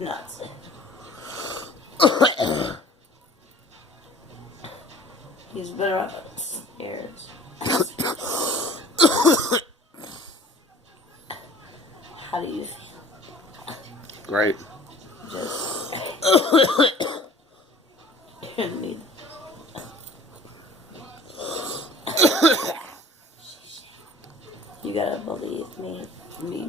nuts. He's better off upstairs. How do you feel? Great. Just need. You gotta believe me. Me,